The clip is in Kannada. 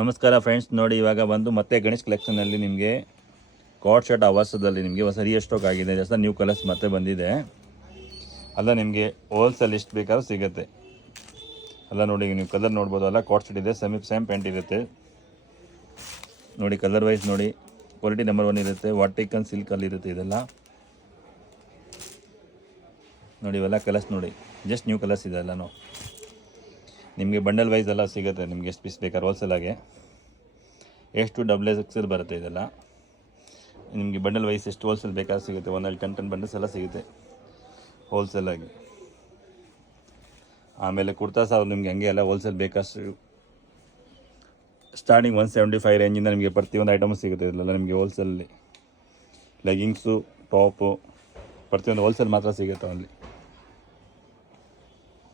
ನಮಸ್ಕಾರ ಫ್ರೆಂಡ್ಸ್, ನೋಡಿ ಇವಾಗ ಬಂದು ಮತ್ತೆ ಗಣೇಶ್ ಕಲೆಕ್ಷನಲ್ಲಿ ನಿಮಗೆ ಕಾಟ್ ಶರ್ಟ್ ಆವಾಸದಲ್ಲಿ ನಿಮಗೆ ಹೊಸ ರೀಸ್ಟಾಕ್ ಆಗಿದೆ. ಹೊಸ ನ್ಯೂ ಕಲರ್ಸ್ ಮತ್ತೆ ಬಂದಿದೆ. ಅಲ್ಲ ನಿಮಗೆ ಹೋಲ್ಸೇಲ್ ಎಷ್ಟು ಬೇಕಾದ್ರೂ ಸಿಗುತ್ತೆ. ಅಲ್ಲ ನೋಡಿ, ನೀವು ಕಲರ್ ನೋಡ್ಬೋದು. ಅಲ್ಲ ಕಾಟ್ ಶರ್ಟ್ ಇದೆ, ಸೇಮ್ ಪ್ಯಾಂಟ್ ಇರುತ್ತೆ ನೋಡಿ. ಕಲರ್ ವೈಸ್ ನೋಡಿ, ಕ್ವಾಲಿಟಿ ನಂಬರ್ 1 ಇರುತ್ತೆ. ವಾಟಿಕನ್ ಸಿಲ್ಕಲ್ಲಿ ಇರುತ್ತೆ ಇದೆಲ್ಲ ನೋಡಿ. ಇವೆಲ್ಲ ಕಲರ್ಸ್ ನೋಡಿ, ಜಸ್ಟ್ ನ್ಯೂ ಕಲರ್ಸ್ ಇದೆ ಎಲ್ಲನೂ. ನಿಮಗೆ ಬಂಡಲ್ ವೈಸ್ ಎಲ್ಲ ಸಿಗುತ್ತೆ. ನಿಮಗೆ ಎಷ್ಟು ಪೀಸ್ ಬೇಕಾದ್ರೆ ಹೋಲ್ಸೇಲಾಗೆ ಎಷ್ಟು XXL ಬರುತ್ತೆ ಇದೆಲ್ಲ. ನಿಮಗೆ ಬಂಡಲ್ ವೈಸ್ ಎಷ್ಟು ಹೋಲ್ಸೇಲ್ ಬೇಕಾದ್ರೆ ಸಿಗುತ್ತೆ. ಒಂದಲ್ಲಿ 10 ಬಂಡಲ್ಸ್ ಎಲ್ಲ ಸಿಗುತ್ತೆ ಹೋಲ್ಸೇಲಾಗಿ. ಆಮೇಲೆ ಕುರ್ತಾಸ್ ಅವ್ರು ನಿಮಗೆ ಹಂಗೆ ಎಲ್ಲ ಹೋಲ್ಸೇಲ್ ಬೇಕಷ್ಟು ಸ್ಟಾರ್ಟಿಂಗ್ 175 ರೇಂಜಿಂದ ನಿಮಗೆ ಪ್ರತಿಯೊಂದು ಐಟಮು ಸಿಗುತ್ತೆ ಇದೆಲ್ಲ ನಿಮಗೆ ಹೋಲ್ಸೇಲಲ್ಲಿ. ಲೆಗಿಂಗ್ಸು, ಟಾಪು ಪ್ರತಿಯೊಂದು ಹೋಲ್ಸೇಲ್ ಮಾತ್ರ ಸಿಗುತ್ತೆ ಅಲ್ಲಿ.